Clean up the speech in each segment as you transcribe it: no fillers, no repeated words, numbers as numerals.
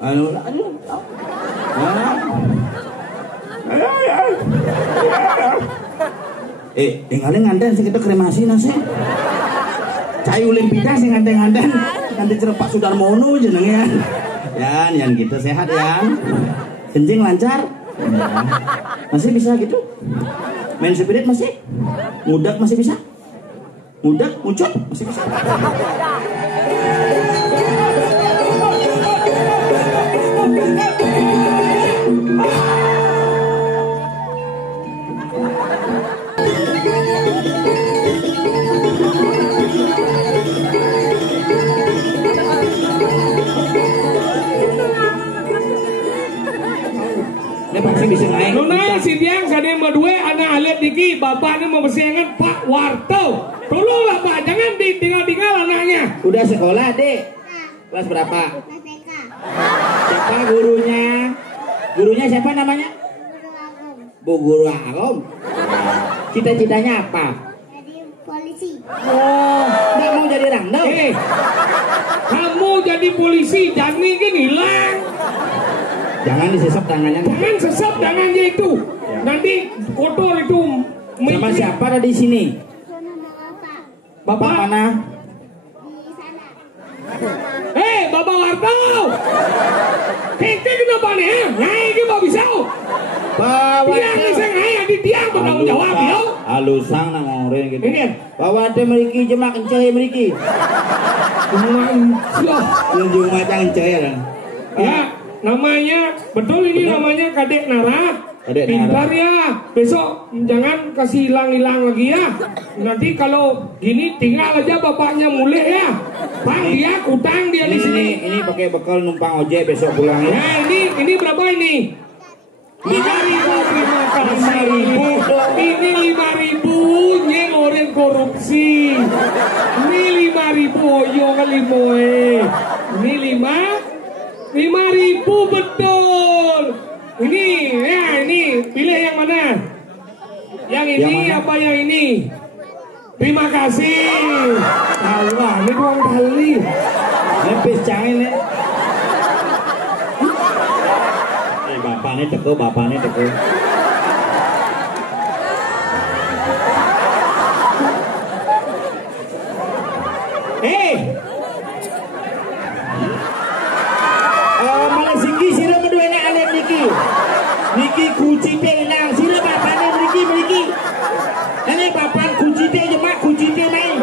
Anu. Tinggalin nganten sing kita kremasi nasi. Cai ulin pita sing nganten nanti cerepak Sudarmono jenengan. Yan kita sehat yan. Kencing lancar. Ya. Masih bisa gitu? Main spirit masih? Ngudak masih bisa? Ngudak, ngucap masih bisa? Nona si Tiang sadaya berdua anak alit diki bapaknya mau bersiangan Pak Warto. Tolonglah Pak, jangan ditinggal-tinggal anaknya. Udah sekolah dek? Kelas berapa? Siapa gurunya? Gurunya siapa namanya? Bu Guru Agom. Cita-citanya apa? Jadi polisi. Oh, nggak mau jadi random? Kamu jadi polisi, jangan kan hilang. Jangan disesap tangannya. Jangan sesap tangannya itu. Ya. Nanti kotor itu. Sama siapa ada di sini? Bapak mana? Di sana. Bapak Warto. Keke kenapa nih? Ngai ke Pak Bisau. Bawa Tiang nih saya ngai di tiang bertanggung jawab ya. Halusang nang orang gitu. Ini. Bawa ada meriki jemak enceh meriki. Junjung mata enceh ya. Ya, namanya betul ini namanya Kadek Nara. Kadek Pintar Nara. ya. Besok jangan kasih hilang-hilang lagi ya. Nanti kalau gini tinggal aja bapaknya mulai ya. Bang dia utang dia di sini. Ini pakai bekal numpang ojek besok pulang ya. Nah ini berapa ini? 5.000, terima kasih. 5.000. Ini 5.000 nyeng orang korupsi. Ini 5.000 oyo kali moe. Ini 5.000 betul. Ini ya ini pilih yang mana? Yang ini Yang mana? apa yang ini? Terima kasih. Allah, ini doang kali. Lepis cangin ya. Bapaknya teko. Malah singgi sila berdua nak alek Niki kunci teh nang sila bapaknya meriki. Ini bapak kunci teh jemak kunci teh main.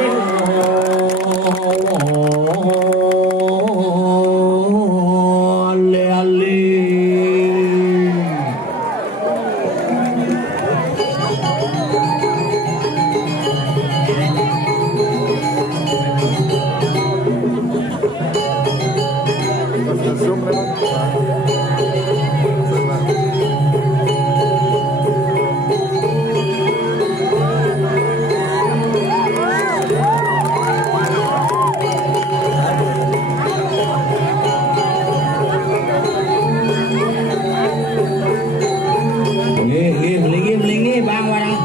Melingi bang warang.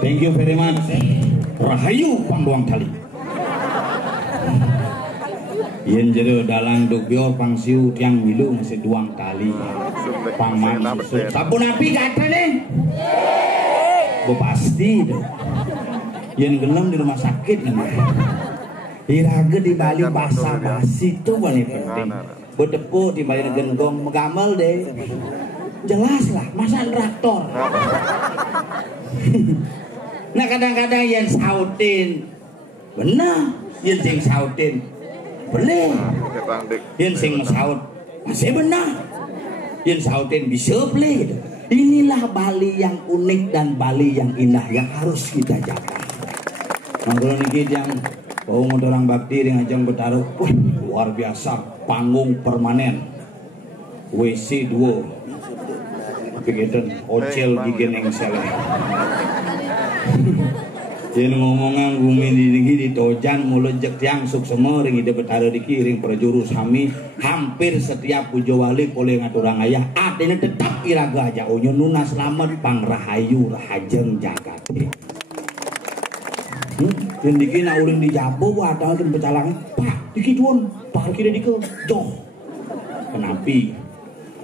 Thank you very much. Rahayu pangduang tali. Yen jero dalang dugyo pangsiu tiang milu masih duang tali. Pangman susu. Sabun api kata nih. Bo pasti deh. Yen gelem di rumah sakit namanya. Iraga di Bali basa-basi itu paling penting. Bedepo di Bali genggong megamel deh. Jelas lah, masa traktor. Nah kadang-kadang yang sautin benar, yang sing sautin boleh, yang sing saut masih benar, yang sautin bisa boleh. Inilah Bali yang unik dan Bali yang indah yang harus kita jaga. Nah kalau niki yang bau orang bakti yang ajang bertaruh, wah luar biasa, panggung permanen, WC 2, pikiran ocel gigeneng seleh. Jen ngomongan bumi di tojan mulut jek tiang suk semua ring ide betara dikiring perjuru sami hampir setiap pujo wali oleh ngaturang ayah adene tetap iraga aja onyo nuna selamat pang rahayu rahajeng jagate. Jen diki na uling di Japo ada kan pecalang pak diki tuan parkir dike joh kenapi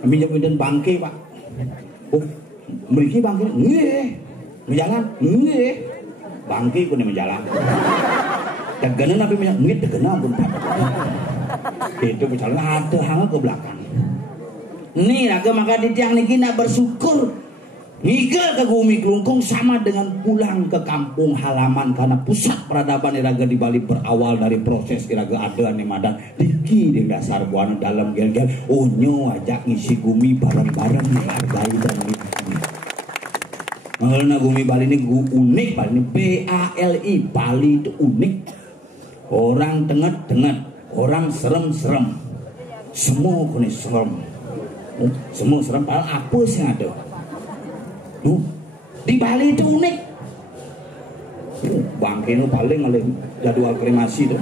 kami jam bangke pak oh mriki bangke nggih menjalan nggih bangki pun yang menjalan. Tegenan tapi banyak duit tegenan pun tak. Itu berjalan ada hanga ke belakang. Nih naga maka di tiang niki nak bersyukur. Nigel ke Gumi Kelungkung sama dengan pulang ke kampung halaman karena pusat peradaban iraga di Bali berawal dari proses iraga ada nih madan diki di dasar buana dalam gel-gel. Onyo ajak ngisi Gumi bareng-bareng menghargai dan mengenai Gumi Bali ini unik, Bali ini BALI, Bali itu unik. Orang tenget-tenget, orang serem-serem, semua kini serem, semua serem. Padahal apa sih yang ada? Di Bali itu unik. Bangke itu paling oleh jadwal kremasi itu.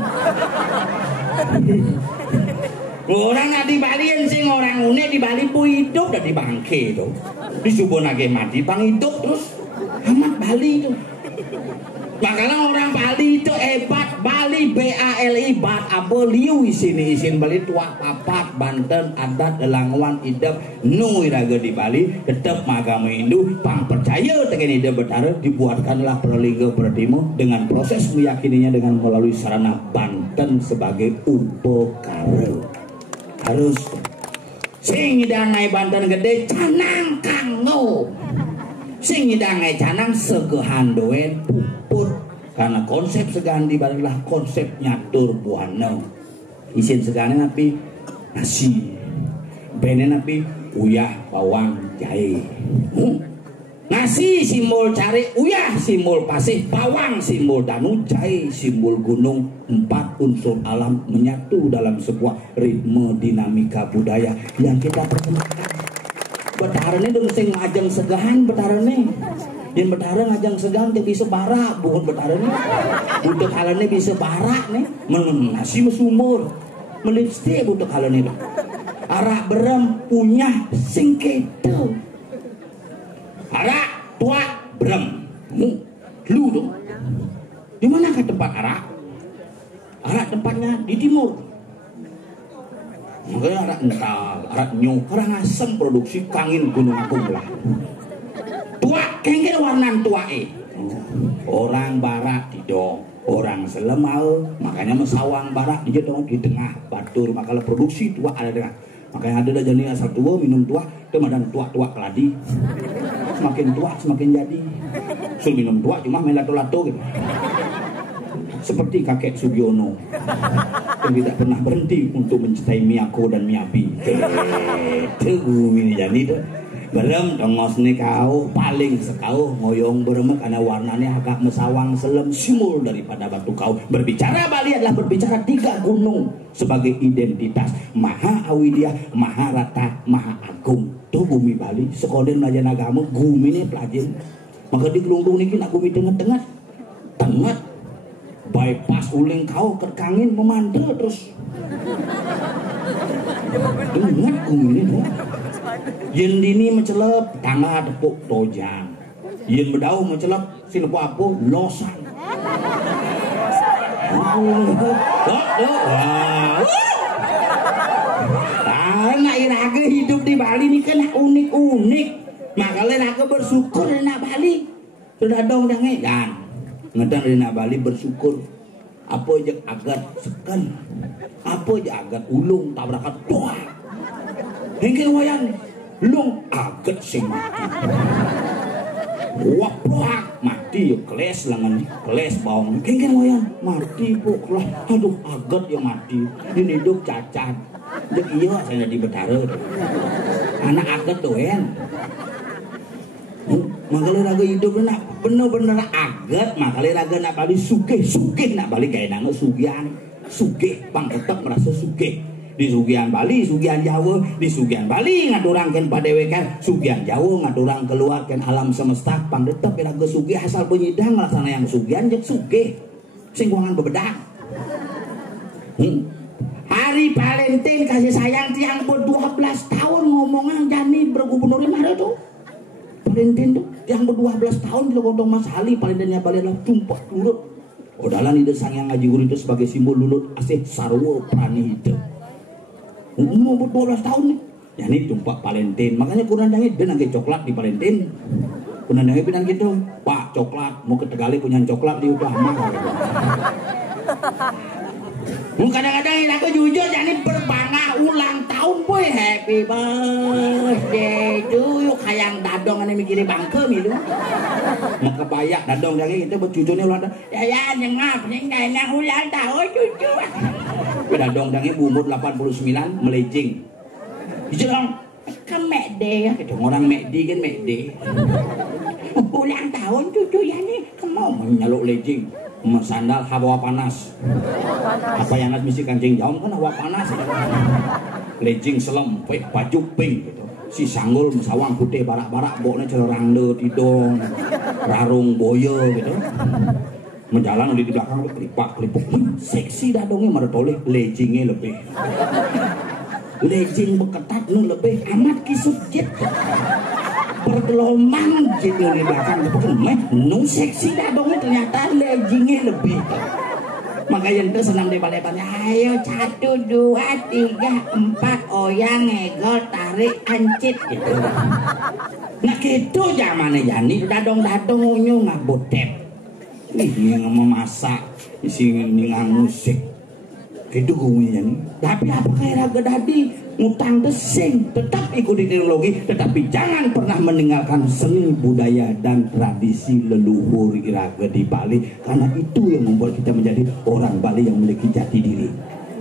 Orang nak di Bali yang sing orang unik di Bali pun hidup dan di bangke itu. Di Subonage mati pang hidup terus amat Bali itu. Makanya orang Bali itu hebat. Bali BALI bat apa liu isini isin Bali tua papat Banten adat Delangwan idep nu iraga di Bali tetap agama Hindu pang percaya tegen ide betara dibuatkanlah perlingga berdimo dengan proses meyakininya dengan melalui sarana Banten sebagai upekara. Harus sing hidangai Banten gede canang kanggo sing hidangai canang segehan doen puput karena konsep segahan di Bali lah konsep nyatur buana isin segahan napi nasi benen napi uyah bawang jahe nasi simbol cari uyah simbol pasih bawang simbol danu jahe simbol gunung. 4 unsur alam menyatu dalam sebuah ritme dinamika budaya yang kita pertemukan. Betara ini dong sing ngajeng segahan betara nih. Yang betara ngajeng segahan dia bisa barak bukan betara nih. Butuh kalane bisa barak nih. Nasi mesumur. Melipstick butuh kalane nih. Arak berem punya sing keto. Arak tua berem. Lu dong. Di manakah tempat arak? Arak tempatnya di timur. Makanya arak ental, arak nyung, arak asem produksi kangin Gunung Agung lah. Tua, kengkir warnan tua orang barat tidak, orang selemau, makanya mesawang barat dia dong di tengah batur, makanya produksi tua ada tengah. Makanya ada jenis asal tua minum tua, kemudian tua keladi. Semakin tua semakin jadi. Sul minum tua cuma main lato-lato gitu. Seperti kakek Sugiono yang tidak pernah berhenti untuk mencintai Miyako dan Miyabi. Itu ini jadi itu belum tengos nih kau paling sekau ngoyong beremek karena warnanya agak mesawang selem simul daripada batu kau. Berbicara Bali adalah berbicara 3 gunung sebagai identitas Maha Awidya, Maha Rata, Maha Agung. Tuh Gumi Bali sekolah belajar agama Gumi ini pelajar. Maka di Kelungkung ini nak Gumi tengah-tengah bypass uling kau kerkangin memandel terus. Ingat Gumi ini tuh. Yen dini mencelep tangga tepuk tojang. Yen bedau mencelok silepo apa losan. Anak Iraga hidup di Bali ini kan unik-unik. Makanya Iraga bersyukur di Bali. Sudah dong jangan dan ngedan di Bali bersyukur. Apa aja agat sekan, apa aja agat ulung tabrakan doa. Hingga wayang lung agat sing mati. Waprak mati yuk keles langan keles bawang. Hingga wayang mati pok lah. Aduh agat yang mati. Ini hidup cacat. Dek iya saya di Betara. Anak agat doen. Makanya raga hidup nak bener-bener agat. Makanya raga nak balik sugih nak balik kayak nangis sugihan sugih pang tetap merasa sugih di sugihan Bali sugihan Jawa di sugihan Bali ngaturangkan padewekan sugihan Jawa ngaturang keluarkan alam semesta pang tetap raga sugih asal penyidang laksana yang sugihan jek sugih singgungan bebedang. Hari Valentine kasih sayang tiang ber-12 tahun ngomongan jani bergubernur mana tuh Valentine tuh yang ber-12 tahun di Logontong Mas Ali Valentine Bali adalah tumpah lulut. Odalan ide sang yang ngaji guru itu sebagai simbol lulut asih sarwo prani hidup. Umur ber-12 tahun nih. Ya ini tumpah Valentine. Makanya kurang dangit dia nangke coklat di Valentine. Kurang dangit bilang gitu, Pak coklat mau ke Tegali punya coklat di Utama. Kadang-kadang aku jujur jadi berbangga ulang tahun boy happy birthday to you kayang dadong ane mikirin bangkem itu mau kebayak dadong lagi itu buat cucunya ulang tahun ya nyengap nyengap ulang tahun cucu dadong dangi umur 89 melejing itu dong kan mekde ya gitu orang mekdi kan mekde ulang tahun cucu ya nih kamu menyaluk lejing sandal hawa panas. Apa yang harus misi kancing jauh kan hawa panas. Lejing selem, baju pink gitu. Si sanggul mesawang putih barak-barak boknya celerang de tidong. Rarung boyo gitu. Menjalan di belakang kelipak-kelipuk. Seksi dah dongnya meretoleh lejingnya lebih. Lejing beketat nu lebih amat kisut jet. Bergelombang gitu di belakang nu seksi dah dong ternyata leggingnya lebih makanya itu senam di balepannya ayo 1, 2, 3, 4 oyang ngegol tarik ancit gitu nah gitu zamannya Jani dadong unyu ngabotet ini memasak isi ngingang musik gitu gue nih tapi apa kayak raga dadi ngutang desing tetap ikuti teknologi tetapi jangan pernah meninggalkan seni budaya dan tradisi leluhur Iraga di Bali karena itu yang membuat kita menjadi orang Bali yang memiliki jati diri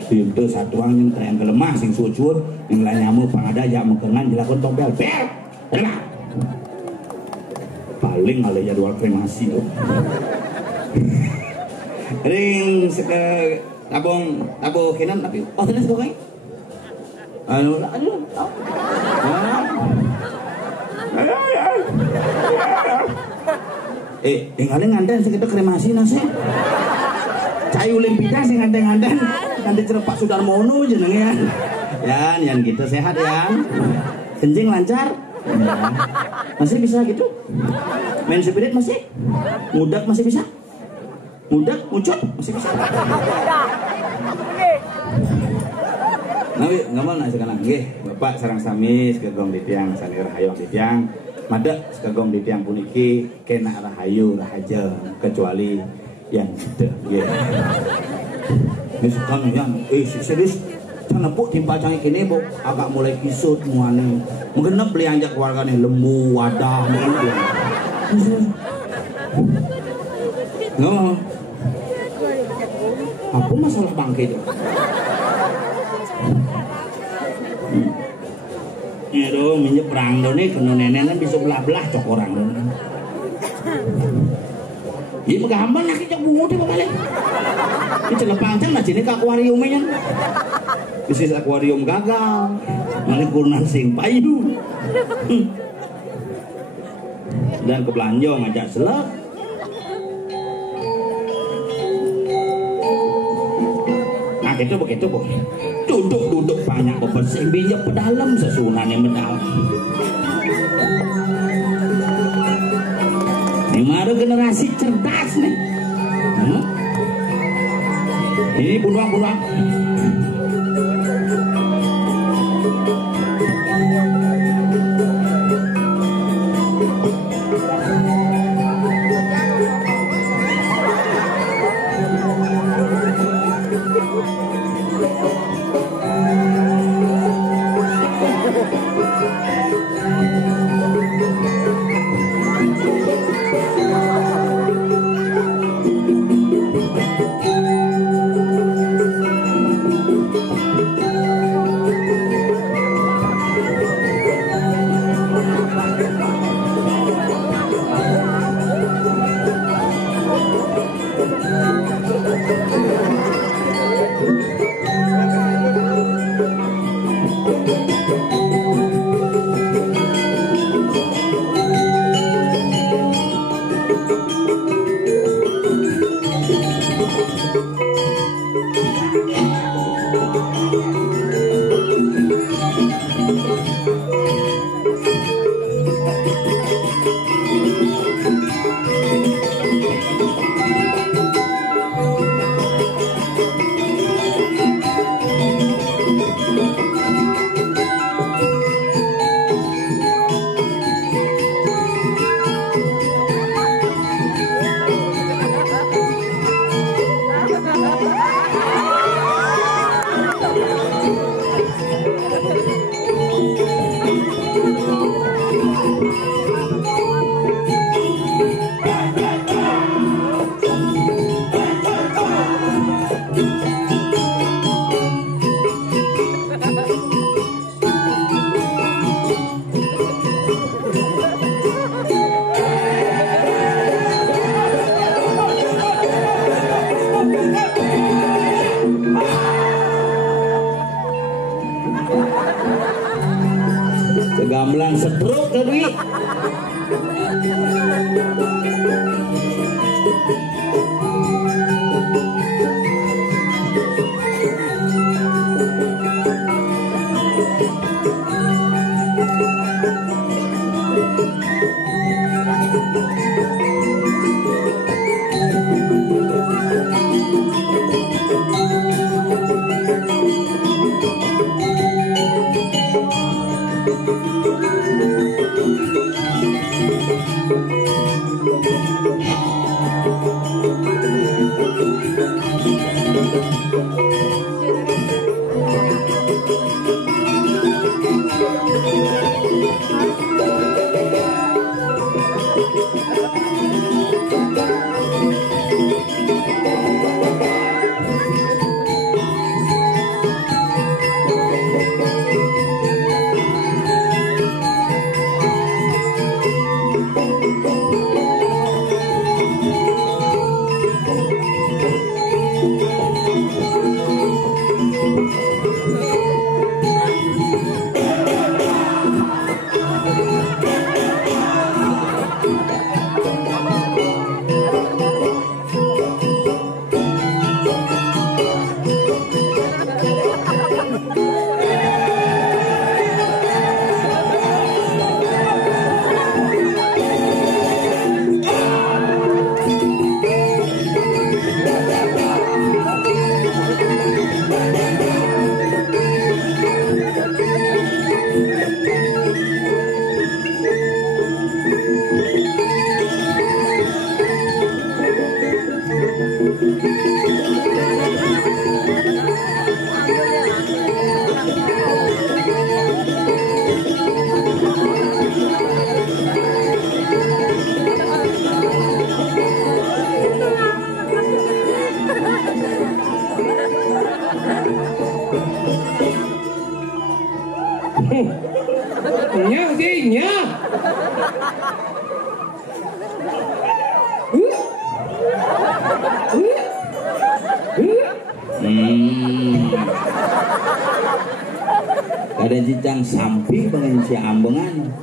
itu satu orang yang terang kelemah sing sucur yang lain nyamu pangadaya mengkengan jelakan tombel bel terima paling ada jadwal kremasi tuh ring tabung kenan tapi oh tenan pokoknya tinggalin nganten segitu kremasi nasi cayu limpida sih nganten nanti Pak Sudarmono jenengnya ya yang gitu sehat ya kencing lancar ya. Masih bisa gitu main spirit masih mudak masih bisa mudak mucut masih bisa Nawi ngamal nak sekarang nggih Bapak sareng sami sekegong di tiang sani rahayu di tiang madek sekegong di tiang puniki kena rahayu rahaja kecuali yang itu nggih. Wis kan yang serius canepuk timpa canggih kene Bu agak mulai kisut muane. Menggenep beli anjak keluargane lembu wadah gitu. No. Apa masalah bangke itu? Ya dong, minyak perang dong nih, kena nenek bisa belah-belah cok orang dong. Ini menggambar nak kita bungut itu balik. Ini celah panjang lah, sini ke akuariumnya. Bisnis akuarium gagal, mana kurnan sing payu. Dan ke belanja ngajak selak. Nah itu begitu Bu. Duduk banyak bebersih bijak pedalam sesunannya mendalam Emang ada generasi cerdas nih. Ini bunuang. Gamblang setruk tadi. Nya sih nya. Ada jijang samping pengen si ambengan.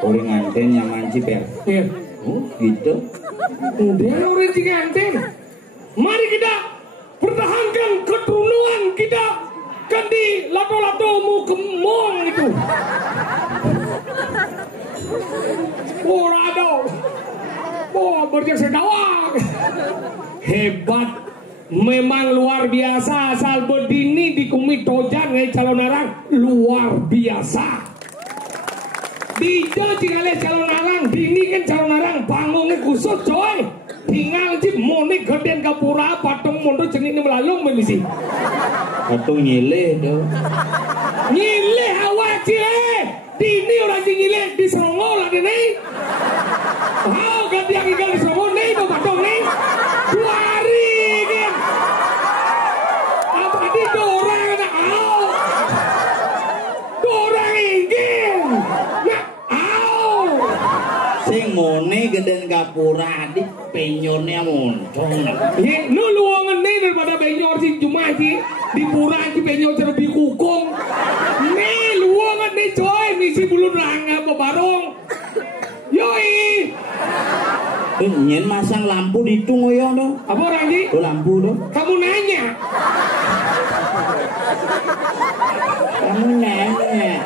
Orang nganten yang manci per. Iya. Oh gitu. Dia orang nganten. Mari kita pertahankan keturunan kita. Kan di lato-lato mau kemong itu. Kurado. Oh, berjasa dawang. Hebat. Memang luar biasa. Asal berdini di Kumit Tojan ngai calon arang luar biasa. Dijo cingale calon arang, dini kan calon arang pangungnya kusut coy. Tinggal sih monik geden kapura patung mondo cengi ini melalung memisi. Patung nyileh tuh. Nyileh awak cile. Dini orang nyileh di Serongo lah dini. Oh, ganti yang tinggal di Serongo nih, bapak dong nih. 2 hari kan. Apa di dorang nak au? Dorang ingin. Nak au. Sing mone geden kapura di penyornya moncong. Ye, lu luangan nih daripada penyor si cuma sih di pura si penyor terlebih kukung. Nih luangan nih coy, misi bulu rangga pebarong. Yoi. Nyen masang lampu di itu ngoyo tuh. Apa orang ini? Tuh lampu tuh. Kamu nanya. Kamu nanya.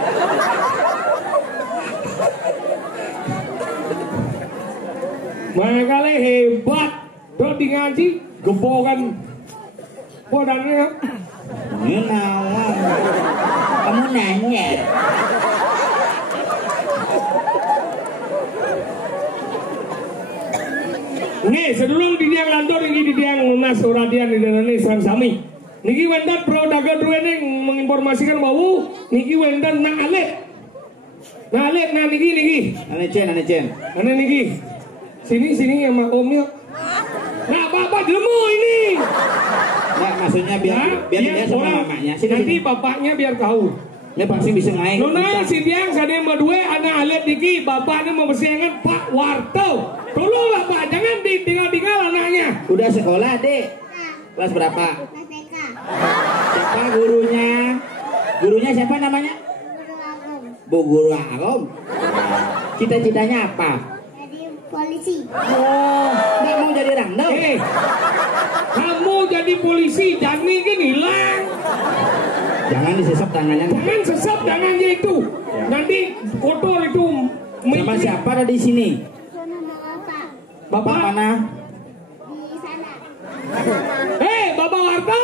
Makanya hebat. Tuh di ngaji gebokan. Badannya. Ini nawan. Kamu nanya. Nih, sedulung di tiang landor ini di tiang lunas oradian di dalam ini serang sami. Niki wendan pro daga druene menginformasikan bahwa niki wendan na alet. Na alet na niki. Ane cen. Mana niki? Sini sama Om yuk. Nah, bapak lemu ini. Nah, maksudnya biar dia sama orang, mamanya. Nanti bapaknya biar tahu. Ini pasti bisa ngain. Nona si tiang sadem berdua anak alet niki bapaknya mempersiapkan Pak Warto. Tolonglah Pak, jangan ditinggal-tinggal anaknya. Udah sekolah, Dek? Kelas berapa? TK. Siapa gurunya? Gurunya siapa namanya? Guru Agung. Bu Guru Agung. Cita-citanya apa? Jadi polisi. Oh, Nggak mau jadi random. kamu jadi polisi, jangan kan hilang. Jangan disesap tangannya. Jangan sesap tangannya itu. Nanti kotor itu. Sama siapa ada di sini? Sono Bapak. Bapak mana? Di sana. Bapak Warto.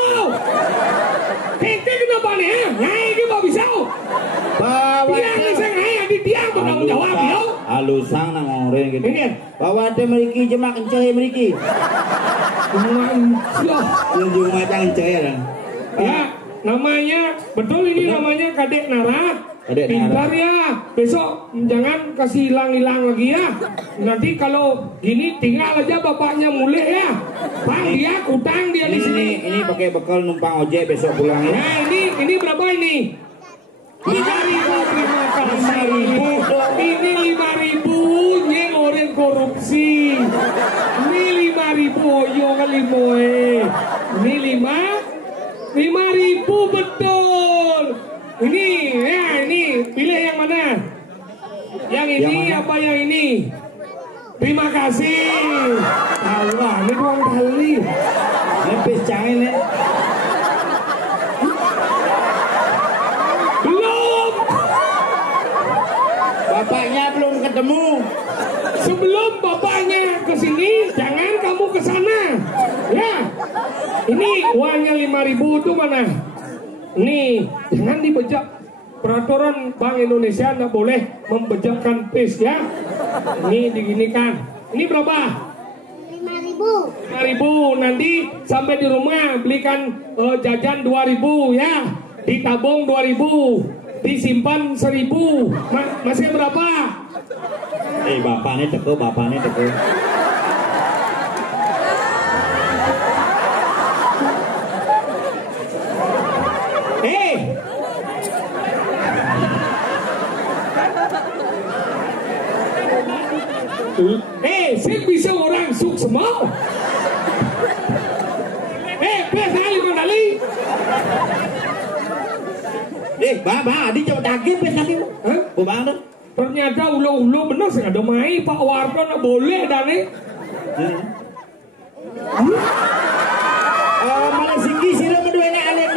Kita kenapa nih? Ngai ini mau bisa. Bawa Tiang ini saya ngai di tiang bertanggung jawab ya. Alusang nang orang gitu. Ini. Bawa teh meriki jemak enceh meriki. Junjung macam enceh ya. Ya, namanya betul ini namanya Kadek Nara. Kadek Pintar ya. Besok jangan kasih hilang-hilang lagi ya. Nanti kalau gini tinggal aja bapaknya mulai ya. Bang dia utang dia di sini. Ini pakai bekal numpang ojek besok pulang ya. Nah ini berapa ini? 5.000, terima kasih. Ini 5.000 nyeng orang korupsi. Ini 5.000 oyo kali moe. Ini 5.000 betul. Ini ya ini pilih yang mana? Yang ini apa yang ini? Terima kasih. Allah, ini doang kali. Lepis cain ya. Belum. Bapaknya belum ketemu. Sebelum bapaknya ke sini, jangan kamu ke sana. Ya. Ini uangnya 5.000 itu mana? Nih, jangan dibejak. Peraturan Bank Indonesia nggak boleh membejakkan pis ya. Ini diginikan. Ini berapa? 5.000. 5.000. Nanti sampai di rumah belikan jajan 2.000 ya. Ditabung 2.000. Disimpan 1.000. Masih berapa? Bapaknya teko. Saya bisa orang suk semua. Pes kali kali. Bang, adi coba daging pes tadi. Bang tuh. Ternyata ulo bener sih ada mai Pak Warto nak boleh dan Malah singgi sila berdua nak alim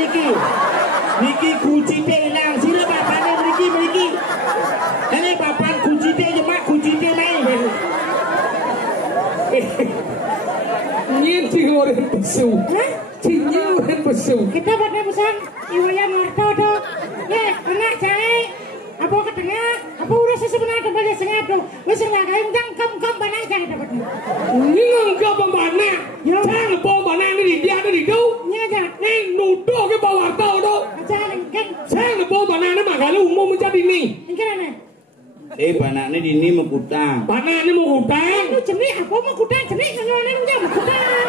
Niki kunci teh hilang sila bapaknya meriki. Ini bapak kunci teh jemak kunci teh main. besu. Cinyuran besu. Kita pada pesan iwayan warto do. Ya, anak jahe. Apa ketengah? Apa udah sebenarnya kembali sengat do. Wis lah kae nggang kam banang jahe dapat. Enggak pembana. Jangan pembana ini dia ada di do. Nya aja. Nih nuduh ke bawah warto do. Aja nggang. Jangan pembana ini makanya umum menjadi ini. Nggang ana. Banaknya di ini mau kutang. Mana ini mau hutang? Lu jenih apa mau kutang jenih ngene njam kutang.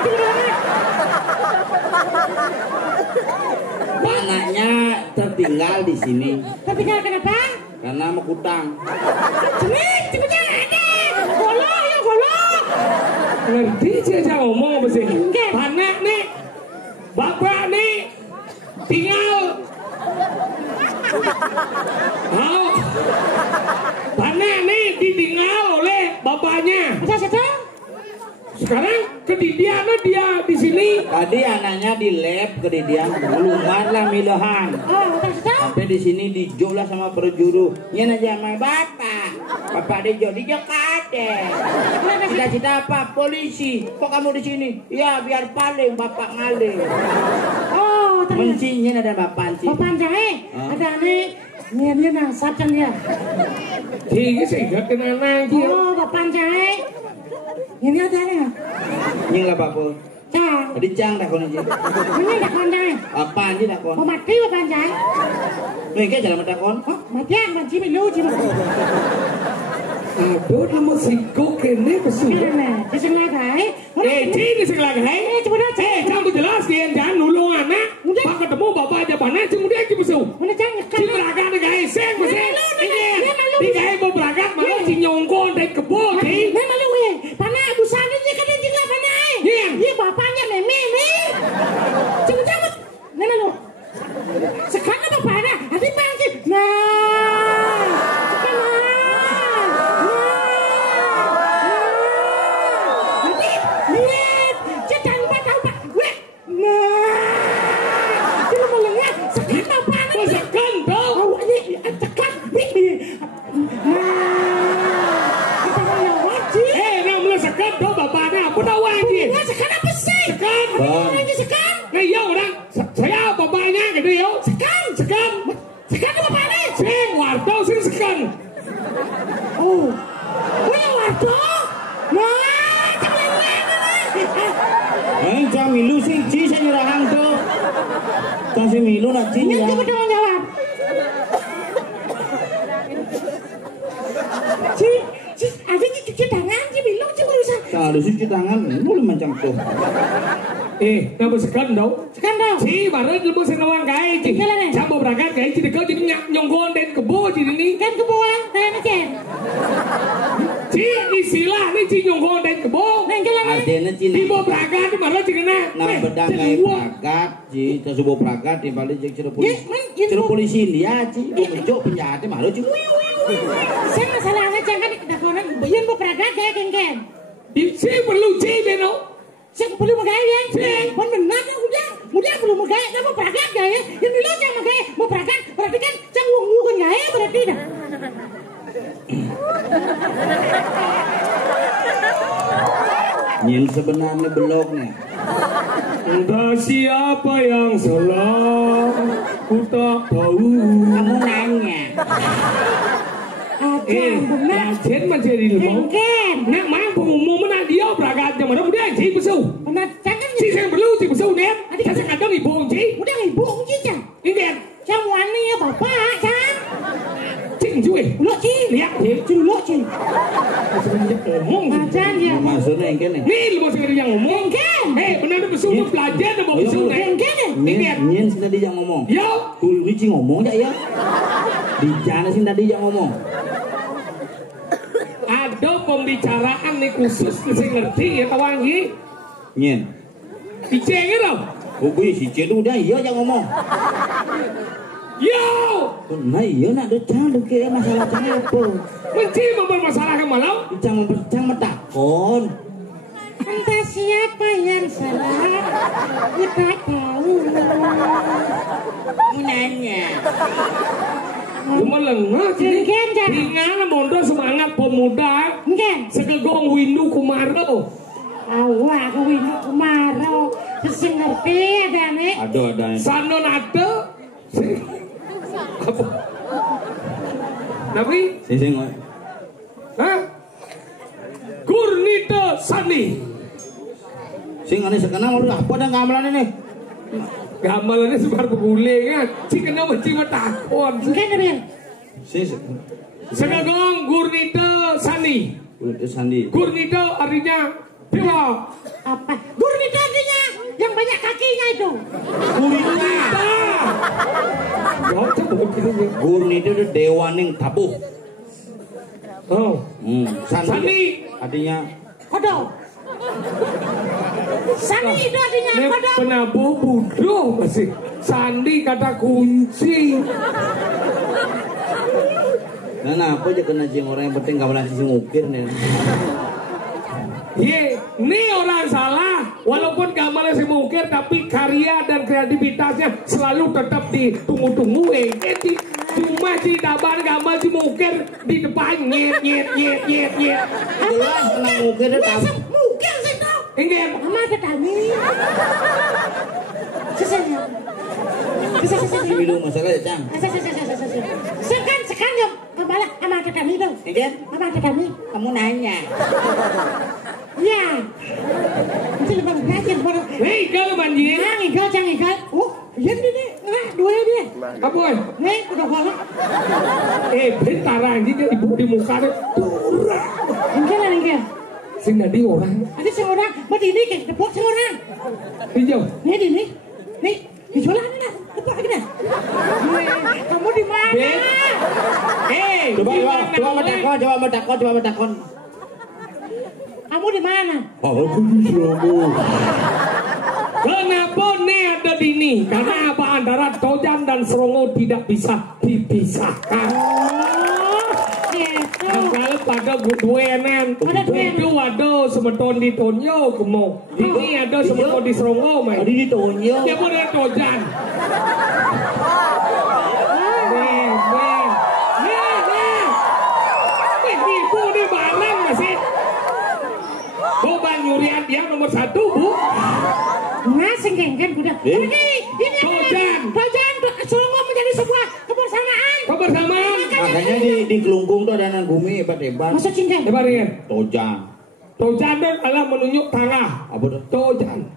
Banaknya tertinggal di sini Tertinggal kenapa? karena mau kutang. Jenih cepetnya ada. Golo ya golo. Ngerti aja ngomong apa sih? Enggak. Anak nih, bapak nih, tinggal. Anak nih ditinggal oleh bapaknya. Bisa saja. Sekarang kedidiannya dia di sini. Tadi anaknya di lab kedidian lumayan lah milahan. Oh, bisa saja. Sampai di sini dijo lah sama perjuru. Nyen aja sama bapak dijo kade. Cita-cita apa? Polisi. Kok kamu di sini? Ya biar paling bapak ngalir. Oh, ternyata. Mencinya ada bapak sih. Bapak jahe. Ada nih. Nyen nasab can dia. Jadi saya gak kenal lagi. Oh, bapak jahe. Ini ada nih. Nyeng lah bapak. Cang. Tadi cang dah kon aja. Ini dak pandai. Apaan sih dah kon? Mau mati bapak jahe. Mungkin jalan mata kon. Oh, mati yang manci milu cima. Aduh, nama siko kene besu. Ini, di sebelah jahe. Di sebelah gai. Coba dah. Jangan dijelasin, jangan nulung anak. Pak ketemu bapak aja panas, kemudian ke besu. Mana jangan Si berangkat di gai, seng beseng. Di gai mau berangkat, malah si nyongkon dari kebun. Ini malu weh. Panah busana ni kan dia lah panah. Iya bapaknya meme ni. Cepet. Nana lu. Sekarang apa panah? Hati panci. Nah. Nanti lihat. Cetan patah pak. Weh. Nah. Cuma mulanya. Sekarang apa panah? Sekan dong. Oh ini tekan. Namanya sekan dong bapaknya. Apa dah wajib? Sekarang apa sih? Sekan. Sekarang. Nah iya orang. Saya bapaknya gitu ya. Sekan. Sekan apa bapaknya? Seng warto sing sekan. Oh yang warto? Nah, Cang milu sih, ci saya nyerahan tuh. Cang si milu nak ci ini nyerah. coba dong jawab. Ada cuci tangan, bilang berusaha. Cang ada cuci tangan, boleh macam tuh. Nama sekan dong. Sekarang dong. Si baru ilmu senawang gai ci. Campur berangkat gai ci dekat jadi nyonggon dan kebo ci ini. Kan ke bawah, tanya cen. Ci istilah nih ci nyonggon dan kebo. Adanya ci Di bawah berangkat di mana ci kena. nah bedang kayak pragat, ci tersebut pragat di balik cek cerita polisi. Cerita polisi dia ci, mencok penjahatnya malu ci. Saya masalahnya jangan dakonan, bayan mau peragat kayak ken. Si perlu ci beno. Saya perlu megaya, pun benar udah perlu megaya, kamu peragat gaya, yang dulu jangan megaya, mau peragat, berarti kan canggung kan gaya berarti dah. Nyen sebenarnya beloknya. Entah siapa yang salah, ku tak tahu. Kamu nanya. Benar. Rajen menjadi lemong. Ken. Nak main pengumuman nak dia berangkat jam mana kemudian ci besu. Benar, jangan. Si saya perlu ci besu net. Saya kadang ibu ci. Udah ibu cicang. Ini Cang wani ya bapak, cang. cing cuy. Lo ci. Lihat ci. Lo ci. Ngomong. Ajan dia. Maksudnya yang kene. Nih lu masih ada yang ngomong. Ken. Benar besu lu belajar dan bawa besu net. Ken. Nyen sih tadi yang ngomong. Yo. Tuh ini ci ngomong ya. Di jana sih tadi yang ngomong. Ada pembicaraan nih khusus saya ngerti ya tawangi. Nyen. Dicengin loh. Oh gue si C itu udah iya yang ngomong. Yo. Nah iya nak ada cang kayak masalah cang apa? Menci mempermasalah ke malam. Cang metakon. Entah siapa yang salah, kita tahu. Nanya. Cuma lengah sih. Ken, Cang. Tinggal mondok semangat pemuda. Ken. Segegong windu kumaro. Awak windu kumaro. Sing ngerti adane. Aduh ada. Sanon ada. Apa? Nabi? Sing. Hah? Gurnita Sani. Sing ane sekarang mau apa dah gamelan ini? Gamelannya sebar beguling kan. Cik kena macam takon. Mungkin Nabil. Sekarang Gurnita Sani. Gurnita Sandi. Gurnita artinya dewa. Apa? Gurnita artinya yang banyak kakinya itu. Gurnita. Gurnita itu dewa ning tabuh. Oh. Sandi artinya Kodok. Sani itu artinya Ini kodok. penabuh bodoh masih. Sandi kata kunci. nah apa aja kena jeng orang yang penting gamelan sing ukir nih. Ye, ini orang salah. Walaupun gamelan si mungkir, tapi karya dan kreativitasnya selalu tetap ditunggu-tunggu. Cuma si dabar gamelan si mungkir di depan nyet. Jelas kena ukir itu tabuh. Mungkin sih tau. Enggak. Mama ada kami. Sesanya. Minum masalah ya cang. Sekan yuk. Kembali sama ada kami dong. Enggak. Sama ada kami. Kamu nanya. Ya. Nanti lebih belajar baru. Hei, kalau manjir. Jangan igal. Oh, iya dia. Nah, dua dia. Apa? Nih, udah galak. Bentar anjing dia di muka dia. Mungkin lah nih. Sing nadi orang. Ada seorang, berdiri kayak tepuk seorang. Hijau. Nih, di jualan lah, tepuk lagi dah. Kamu di mana? Coba mentakon. Kamu di mana? Aku di Surabaya. Kenapa nih ada di ini? Karena apa antara Tojan dan Serongo tidak bisa dipisahkan. Oh, gitu. Kalau pada duenen, itu ada semeton di Tonyo kemo. Ini ada semeton di Serongo, main. Tadi di Tonyo. Dia boleh Tojan. Ibu ini barang masih. Boban Yurian dia nomor 1 bu. Nah, senggengkan budak. Ini Tojan. Serongo menjadi sebuah kebersamaan. Kebersamaan. Makanya di Kelungkung tuh ada nang bumi hebat-hebat. Masa cincang? Hebat ya. Tojan. Tojan adalah menunjuk tanah. Apa tuh? Tojan.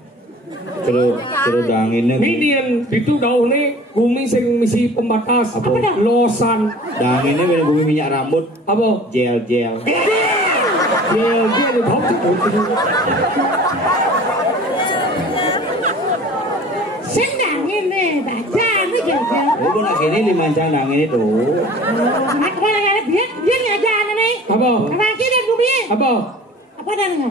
Terus danginnya. Minian itu daun nih bumi sing misi pembatas. Apa? Losan. Danginnya beda bumi minyak rambut. Apa? Gel. Dia di bawah itu. Sendangin nih, baca nih jaga. Aku nak kini 5 jam dangin itu. Nak mana ada biar ngajar nih. Apa? Karena kita bumi. Apa? Apa dananya?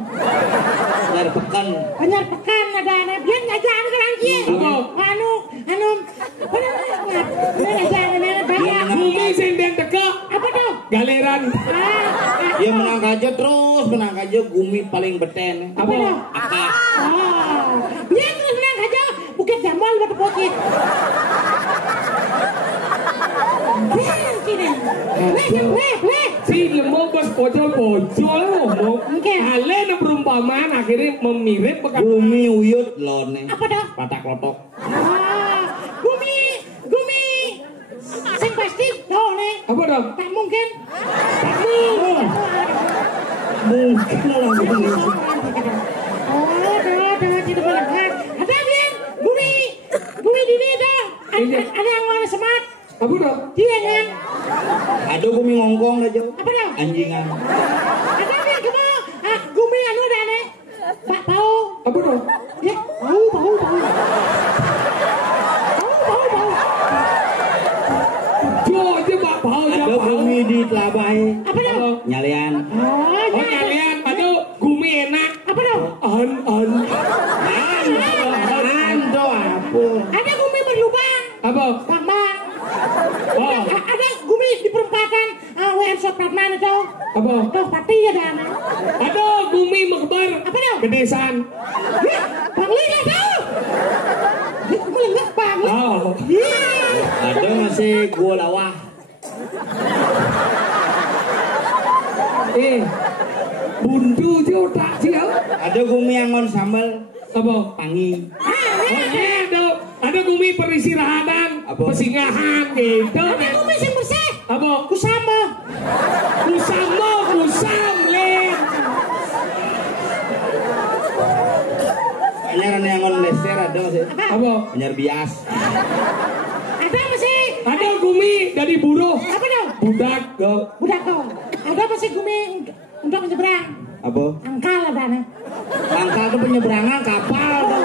Nyari pekan. Banyak pekan ada anak biar ngajar kan lagi. Apa? Anu, apa namanya? Biar ngajar anak banyak. Bumi sing den teka. Apa tuh? Galeran. Dia menang aja terus gumi paling beten. Apa? Akak. Dia terus menang aja bukit jambal batu pokit. Si lemong bos pojol-pojol ngomong. Oke. Kalian perumpamaan akhirnya memirip bekas. Gumi uyut lone. Apa dah? Patak lotok. Gumi. Sing pasti tahu nih. Apa dong? Tak mungkin. Mungkin lah gumi. Tidak boleh. Ada Bian, Gumi di ini dah. Ada yang mana semat? Apa dong? Dia kan. Ada gumi ngongkong aja. Apa dah? Anjingan. Ada Bian kamu. Gumi anu dah nih. Pak tahu. Apa dong? Ya, tahu. Jo aja pak bau aja Ada bau. gumi di telabai. Apa dah? Nyalian. Oh kalian pada gumi enak. Apa dah? An. Ando apa? Ada Gumi berlubang. Apa? Bang. Oh. Ada Gumi di perempatan WM Shop Ratman itu. Apa? Tuh pati ya dah. Ada gumi mekbar. Apa dong? Kedesan. Bang Lila tahu. Melengak Bang. Oh. Ada masih gua lawah. Bundu je otak dia. Ada gumi angon sambal. Apa? Pangi. Ada gumi peristirahatan, Apa? pesingahan gitu. Ada kumis yang bersih. Apa? Kusama. Kusam leh. Anyar yang ngon leser ada masih. Apa? Anyar bias. Ada masih. Ada gumi dari buruh. Apa dong? Budak ke Budak dong. Ada masih gumi untuk menyeberang. Apa? Angkal ada nih. Angkal itu penyeberangan kapal tuh.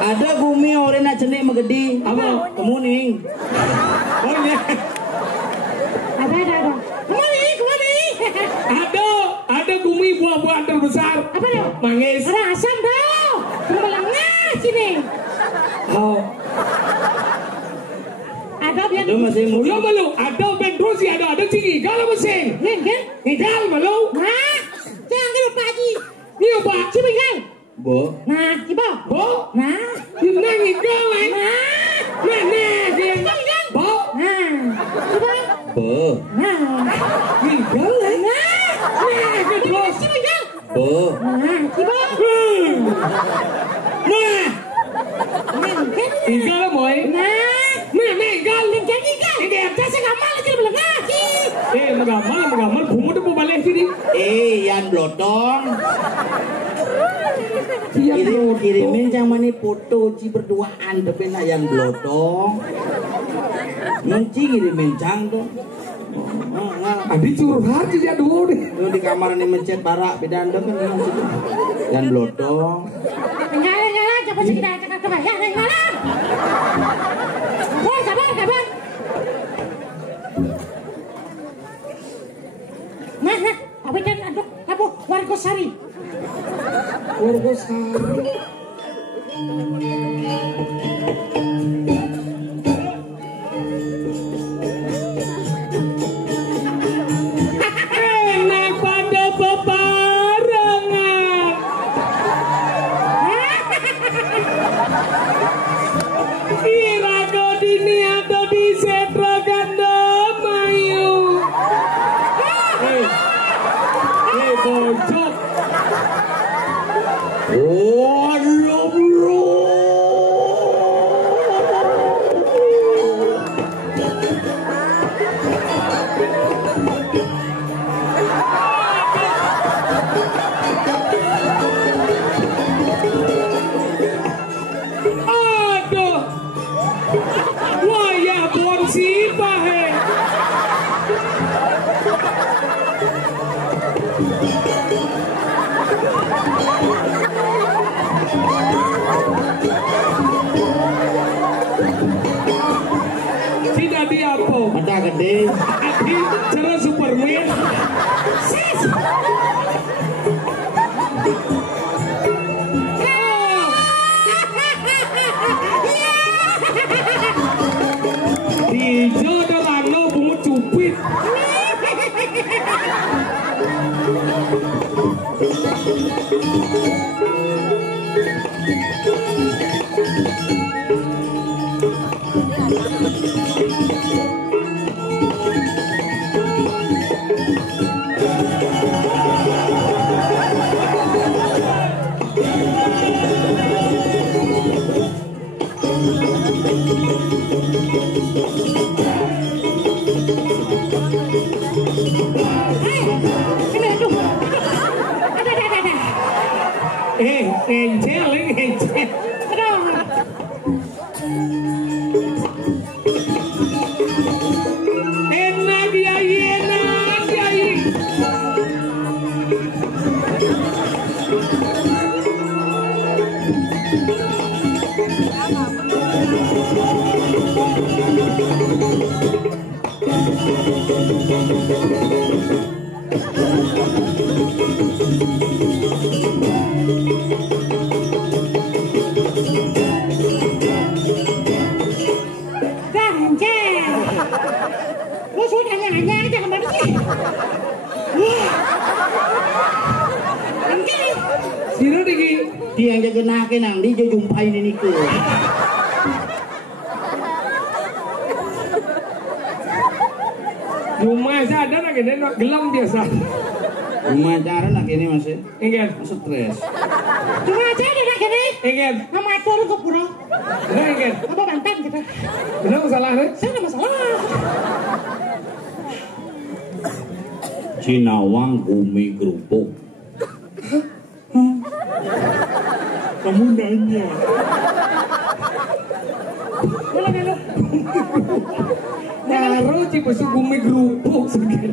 Ada gumi orang nak cenik megedi. Apa? Kemuning. Oh iya. Ada. Kemana? Ada gumi buah-buahan terbesar. Apa dong? Manggis. Ada asam dong. Terbalangnya sini. Oh. Ada biar. Ada masih Udah malu, ada bentrosi, ada cing igal mesin. Kan? Igal malu. Nah, jangan ke Pak Haji. Iya Pak. Cium kan? Bo. Nah, cium. Bo. Nah. Nang igal eh. Nah. Dia. Bo. Nah. Cium. Bo. Nah. Igal eh. Nah, terus cium kan? Bo. Nah, cium. Nah. Kan? Igal boy. Nah. Igal. Kan ikan. Ini saya nggak malah jadi belengah sih. Magamal, bungo na bumalik sini. Yan blotong. Kirimin yang mana foto ci berduaan tapi nak yan blotong. Ngunci kirimin cang tuh. Adi curhat aja dulu deh. Tuh di kamar ini mencet barak bedanda kan yan blotong. Enggak, coba sih kita ya, enggak. Kabar. Nah, apa kan aduk apa Wargosari. Enak pada bebarengan. Irago dini atau di setro gandamayu. Bocok. Oh, bro. Aduh. Waya bon si bahe. Tidak dia apa? Mata gede. Adi cara Superman. Sis. Dijo delano bunga cupit. Encel. Enak yai. Lu sudah nanya aja kemana sih? Sino digi? Dia yang jaga nake nang di jumpain ini ke. Rumah saya ada nak ini gelam biasa. Rumah cara nak ini masih Enggak. stres. Cuma aja ada nak ini. Ingin. Nama atur ke pura. Ingin. Apa mantan kita? Benar masalah nih? Saya ada masalah. Cinawang Gumi Gerupuk. Kamu nanya. Boleh. Baru Cipesu Gumi Gerupuk segini.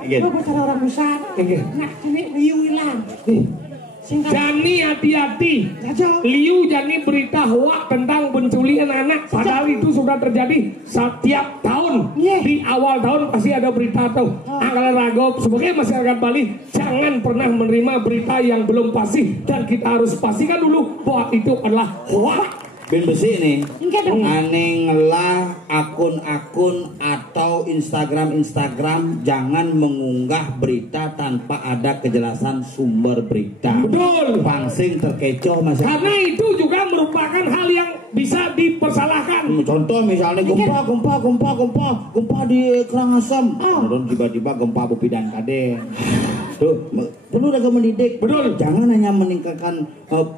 Ingin. Apa cara orang besar? Ingin. Nah, ini liu hilang. Singkat. Jani hati-hati. Jajo. Liu Jani berita hoak tentang penculikan anak. Padahal itu sudah terjadi setiap tahun. Iya. Di awal tahun pasti ada berita tuh. Angkala Rago sebagai masyarakat Bali jangan pernah menerima berita yang belum pasti dan kita harus pastikan dulu bahwa itu adalah hoak. Ben besi nih. Enggak dong. Aneh ngelah akun-akun atau Instagram jangan mengunggah berita tanpa ada kejelasan sumber berita. Betul. Pangsing terkecoh masyarakat. Karena itu juga merupakan hal yang bisa dipersalahkan. Contoh misalnya gempa di Karangasem. Dan tiba-tiba gempa Bupi dan Kaden. Tuh, perlu agak mendidik. Betul. Jangan hanya meningkatkan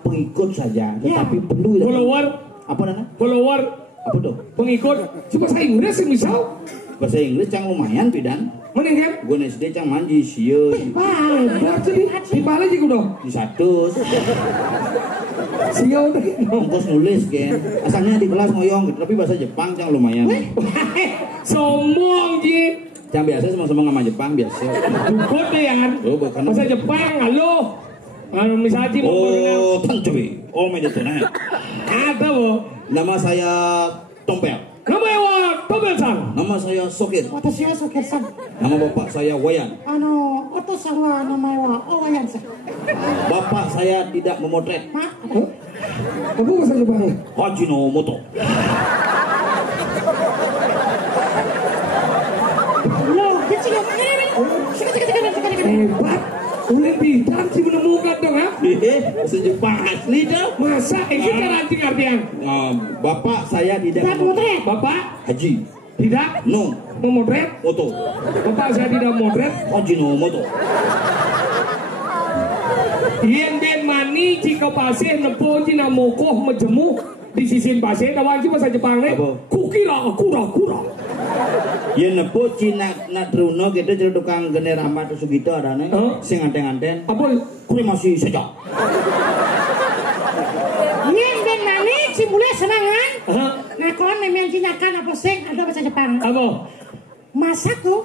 pengikut saja, tetapi perlu Follower. Apa namanya? Follower. Apa tuh? Pengikut. Coba saya Inggris misal. Bahasa Inggris cang lumayan pidan. Mending kan? Gue SD cang manji sieu Wah, berarti di Bali juga dong. di 100. Siau deh. Ongkos nulis kan. Asalnya di kelas ngoyong gitu, tapi bahasa Jepang cang lumayan. Sombong Ji. Cang biasa sama sama Jepang biasa. Bukot deh ya kan. Oh, bukan. Bahasa Jepang, halo. Misalnya Ji mau Oh, tancuy. Oh, media tunai. Ada bo. Nama saya Tompel. Nama Ewa Tobelsan. Nama saya Sokir. Watashi wa Sokersan. Nama bapak saya Wayan. Otosan wa namae wa Owayan-san. Bapak saya tidak memotret. Mak, Apa bahasa Jepang? Hajinomoto. lo, kecil lo. Sekarang. Hebat. Udah bidang sih menemukan dong ha? Bahasa Jepang asli dah. Masa ini cara artian? Bapak saya tidak Tak motret. Bapak Haji. tidak No. memotret. Moto. Bapak saya tidak memotret. Hajinomoto. Yen ben mani jika pasir nepo cina mokoh majemu di sisin pasir dawan sih bahasa Jepang nih. Apa? Kura. Ya nepo Cina Nadruno gitu jadi tukang gene Rahmat Sugito ada nih. Sing anten-anten. Apa? Kue masih sejak. Yen ben mani cimule senangan. Hah? Nah, kon memen cinyakan apa sing ada bahasa Jepang. Apa? Masako.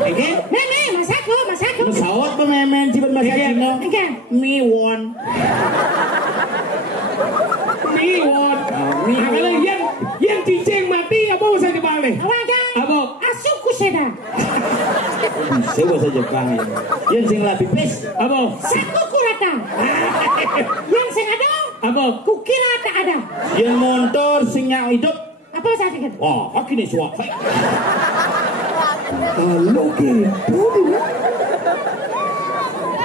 Oke? Meme, masako. Pesawat pememen cibat bahasa Cina. Oke. Miwon. Miwon. Kalau yang cicing mati apa bahasa Jepang nih? Awaga. Apa? Asuku seda. Bisa bahasa Jepang ya. Yang sing lah pipis. Apa? Saku kurata. Yang sing ada. Apa? Kukira tak ada. Yang motor sing nyak hidup. Apa saya kira? Oh, aki nih suak. Halo gitu.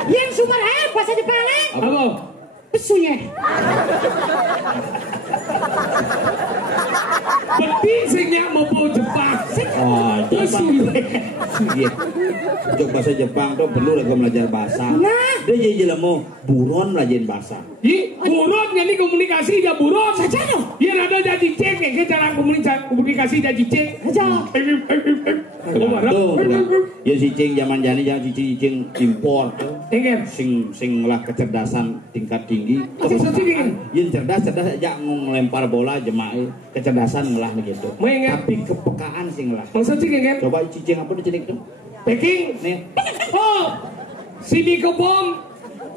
Yang sumber air bahasa Jepang nih. Apa? Pesunya. Penting singnya mau bawa Jepang. Oh, Pesu. iya. Jok bahasa Jepang tuh perlu lagi belajar bahasa. Nah. Dia jadi mau buron belajar bahasa. Buron jadi komunikasi ya buron. Saja dong. Dia ada jadi cek ya cara komunikasi jadi cek. Saja. Tuh, ya cicing zaman jani jangan cicing impor tuh. Ingat. Sing lah kecerdasan tingkat tinggi. Apa cicing? Yang cerdas aja ngelempar bola jemaah kecerdasan ngelah begitu. Mengingat. Tapi kepekaan sing lah. Maksud cicing kan? Coba cicing apa tuh cicing tuh? Peking. Nih. Oh. Sini ke bom.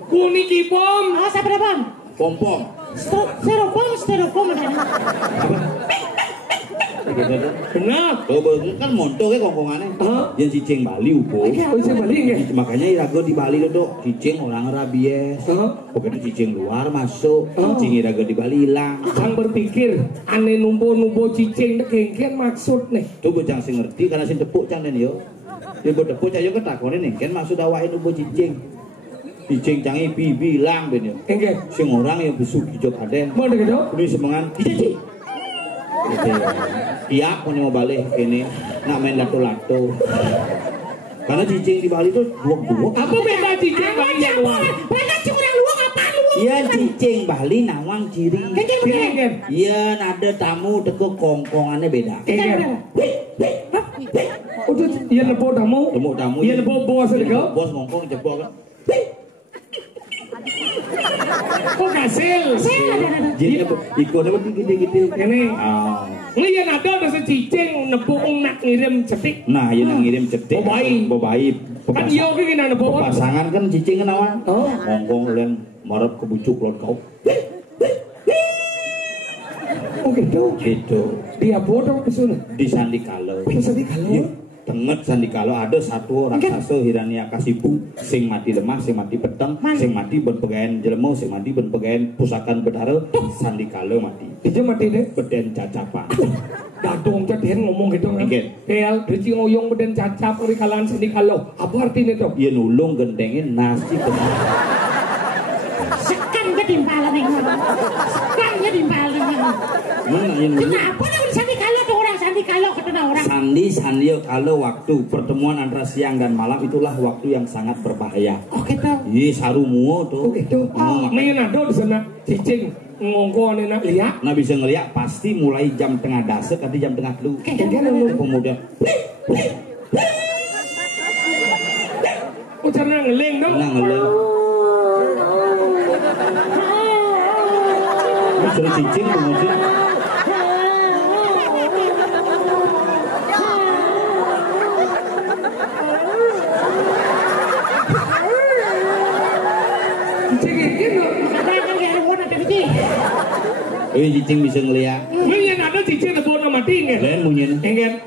Kuniki bom. Oh, siapa ada bang? Pompom. Styrofoam ada. Apa? Gitu tuh. Benar. Oh, kan montok ya kongkongannya. Yang cicing Bali upo. Oh, saya balik ya. Makanya irago di Bali lo tuh cicing orang rabies. Pokoknya cicing luar masuk, cicing irago di Bali hilang. Bang berpikir aneh numpo cicing kengken maksud nih. Tuh bocang sing ngerti karena sing tepuk cang den yo. Dia tepuk cang yo ketakone nih kan maksud awain numpo cicing. Cicing cangi bibi hilang ben yo. Enggak. Sing orang yang besuk hijau kaden. Mau deh dong. Ini semangat. Cicing. Gitu. Iya, mau mau balik ini nak main lato-lato. Karena cicing di Bali tuh buak-buak. Apa beda cicing Bali yang luar? Mereka curang luang apa luang? Iya cicing Bali nawang ciri. Kencing bener. Iya ada tamu teko kongkongannya beda. Udah iya nepo tamu. Temu tamu. Iya nepo bos teko. Bos ngongkong jebol. Kok hasil? Jadi ikut apa gede-gede. Ini. Ah. Ini yang ada secicing nepuk nak ngirim cetik. Nah, yang ngirim cetik. Bobai. Kan iya oke gini nepuk. Pasangan kan cicing kan awan. Oh. Ngongkong len marep kebucuk lawan kau. Oh gitu. Gitu. Dia bodoh ke sana. Di Sandikalo. Di Sandikalo. Iya. Tenget Sandikalo ada satu raksasa Hiranyakasipu sing mati lemah, sing mati peteng, sing mati ben pegaen jelema, sing mati ben pegaen pusakan bedara. Sandikalo mati. Dia mati deh. Beden cacapan. Dadong caden ngomong gitu kan. Oke. Pel deci ngoyong beden cacap dari kalangan Sandikalo. Apa artinya itu? Iya nulung gendengin nasi benar. Sekan ketimpalan nih. Sekan ketimpalan nih. Kenapa nih Sandikalo tuh orang Sandikalo ketemu orang. Sandio kalau waktu pertemuan antara siang dan malam itulah waktu yang sangat berbahaya. Oh gitu. Iya sarumuo tuh. Oh gitu. Main ada di sana cicing ngongkon enak lihat. Nah bisa ngeliat pasti mulai jam tengah dase nanti jam tengah telu. Kemudian oh cara ngeleng dong. nah ngeleng. Ini suruh cicing kemudian. Cicing bisa ngeliat. Mungkin ada cicing ada bodoh mati nggak? Lain munyin. Enggak.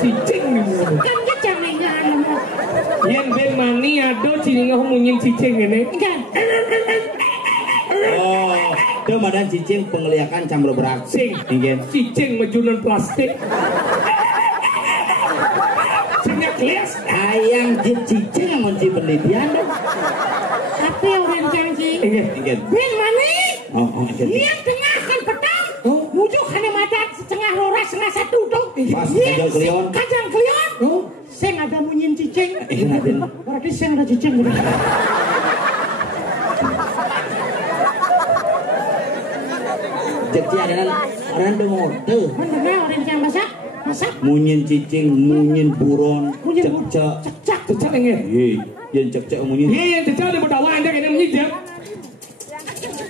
Cicing nih. Kan kecang nih nggak. Yang ben mani ada cicing ngomong munyin cicing ini. Enggak. Oh, itu badan cicing pengeliakan cambro berak. Sing. Ingin. Cicing majunan plastik. Kelas ayang cicing yang ngunci penelitian dong. Tapi orang janji. Ingin. Ben mani. Oh, ingin. Dia tengah kan petang. Mujuk hanya madat setengah roras setengah satu dong. Pas kajang kelion. Kajang kelion. Seng ada munyin cicing. Berarti seng ada cicing. Jadi ada orang dengote. Mana orang yang masak? Masak. Munyin cicing, munyin buron, cecak. cecak enggak? Iya, yang cecak munyin. Iya yang cecak dia berdawan aja kena munyin.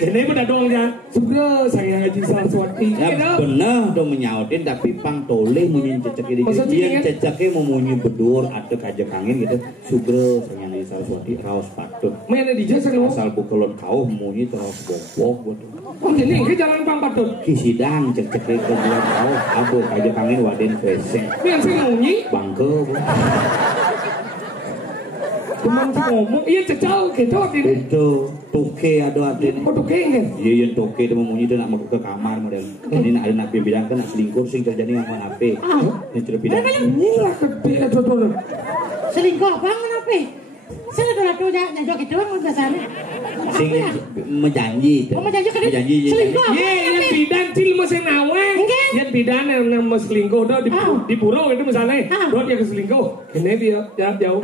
Ini pada dong ya. Sebenernya saya ngaji Saraswati. Ya benar dong menyautin tapi pang toleh munyin cecak ini. Yang cecaknya mau munyin bedur atau kajak angin gitu. Sugro saya ngaji Saraswati raos patut. Mana di jasa lu? Asal bukelon kau munyin terus bobok gitu. Oh jadi ke jalan pang patut. Kisidang cecaknya ke bulan kau abo kajak angin waden kreseng. Yang sih munyin? Bangke. Teman ngomong, iya cecau gitu ini. Itu toke ada atin. Oh toke enggak? Iya yang toke itu memunyi itu nak masuk ke kamar model. Ini nak ada nak bilang kan nak selingkuh sing terjadi dengan apa? Yang sudah bilang. Murah gede itu tuh. Selingkuh apa apa? Saya udah tuh nyajok itu nggak sana. Sing menjanji. Oh menjanji kan? Menjanji. Selingkuh apa? Iya yang bidan cil mesin aweng. Yang bidan yang mau selingkuh do di puro itu misalnya. Do dia keselingkuh. Ini dia jauh.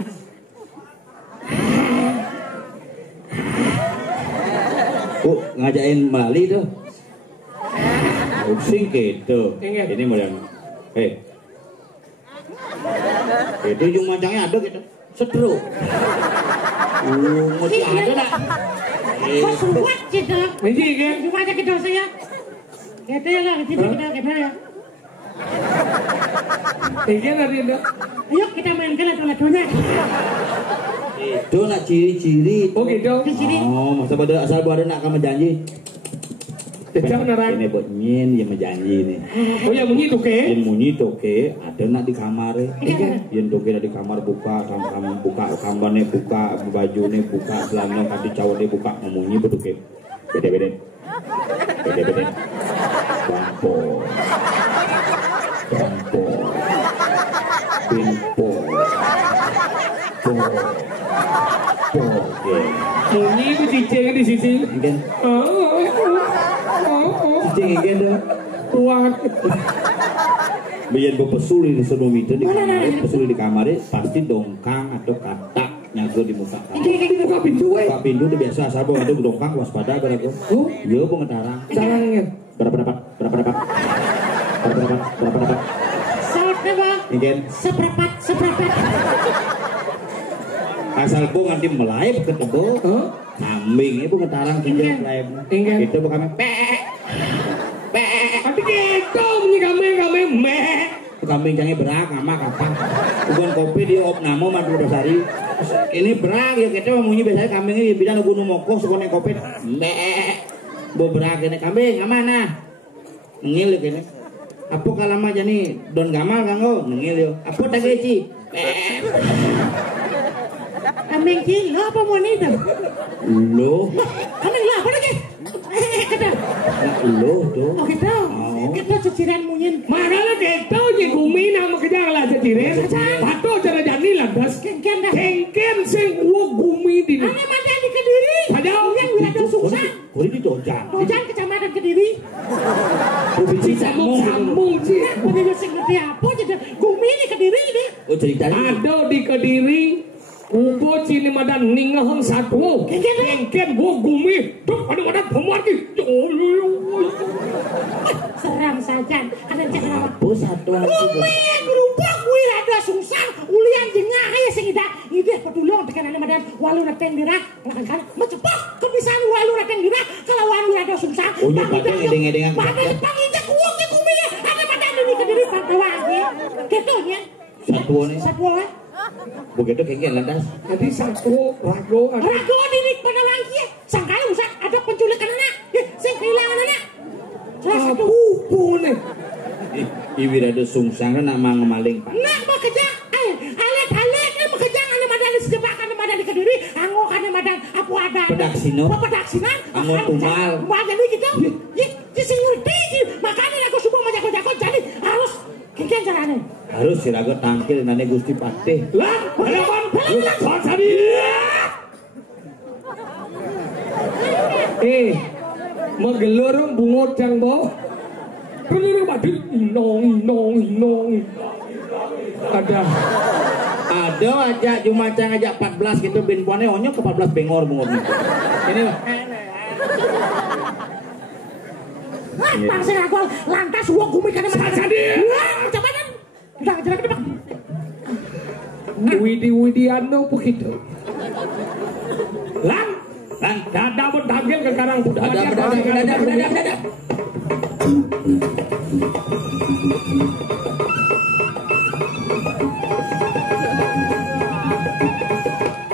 Oh, ngajain Bali tuh. Sing gitu. Ini model. Itu ujung macangnya ada gitu. Setru. Mesti ada nak. Kok suat gitu? Ini kan? Cuma aja gitu saya. Gitu ya lah, gitu ya. Ini nanti ada. Ayo kita mainkan lagu-lagunya. Itu nak ciri-ciri. Oh gitu. Oh, masa pada asal baru nak kamu janji. Cecak narang. Ini buat nyin yang menjanji nih. Oh ya bunyi tuh ke? Yang bunyi toke ada nak di kamar. Yang toke ada di kamar buka, kamar buka, kamarnya buka, bajunya buka, celana kaki cawatnya buka, memunyi betuke. Beda-beda. Bampo. Pimpo. Bunyi itu cicing di sisi. Kan? Oh. Cicing kan dah. Kuat. Biar gue pesuli di sebelum itu di kamar, pesuli di kamar pasti dongkang atau katak nyago di muka kamu. Buka pintu we. Buka pintu udah biasa asal bawa itu dongkang waspada berago. Oh, iya bu ngetarang. Sarangnya. Berapa dapat? Saatnya bang. Ingin. Seperempat. Asal bu nganti melayap ke tebo. Kambing ibu ngetarang kinjal melayap. Itu bu kambing. Tapi gitu punya kambing meh. Kambing jangan berak sama kapan. Bukan kopi di op namo madu dasari. Ini berak ya kita munyi biasanya kambing ini bidan gunung mokok sekolah kopi. Meh. Bo berak ini kambing amanah. Ngil kene. Apa kalama jani don gamal kanggo ngil yo. Apa dageci? Kambing kilo apa mau nih dah? Lo. Kambing lah apa lagi? Kata. Lo tuh. Oh kita. Kita ciciran mungkin. Makanya kita nya gumi nama kejang lah ciciran. Pato cara jani lah das. Kengken sing uang gumi di. Ane mantan di Kediri. Padahal yang wirada susah. Kuri di Dojan. Dojan kecamatan Kediri. Provinsi sambung sih. Bener sing ngerti apa jadi gumi di Kediri deh. Oh ceritanya. Ada di Kediri. Upo cini madan ningahong satu. Kengken wo gumi. Tuh ada madan pemarki. Seram saja. Ada cakap apa? Satu. Gumi berupa wirada susah. Ulian jengah ya sing ide pedulung tekan ane madan walu nateng dira. Kan mecepok kebiasaan walu nateng dira kalau walu wirada susah. Oh iya padahal ngedeng-ngedengan. Padahal panginjak uang ke gumi ya. Ada madan di Kediri pantauan ya. Ketonya. Satu nih. Satu. Begitu kengken lantas. Tadi satu rago. Rago di Panawang kia. Sangkala usah ada penculikan anak. Sing kehilangan anak. Salah satu. Upo nih. Iwi rada sungsang nak mangemaling pak. Nak makejang. Alet nak makejang ane madan di sejebak ane madan di Kediri. Anggo ane madan apa ada. Pedaksino. Pedaksinan. Anggo tumal. Jadi gitu. Di sing ngerti. Makanya aku subuh majako-jako jadi harus kengken carane. Harus si raga tangkil nane Gusti Patih. Lah, hadapan tadi. Magelorong bungot yang bau. Keluru madu inong. Ada aja cuma ngajak 14 gitu bin puane onyo ke 14 bengor bungornya. Ini mah. Pasir aku lantas uang gumi kana madan. Sadi. Coba kan. Jangan depan. Widi-widiano begitu. Lang, dada berdanggil ke karang budaya. Dada.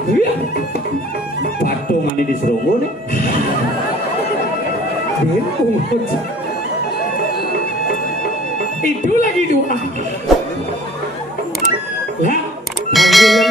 Iya. Patung ani di serunggu nih. Itu lagi dua. Lah, panggilan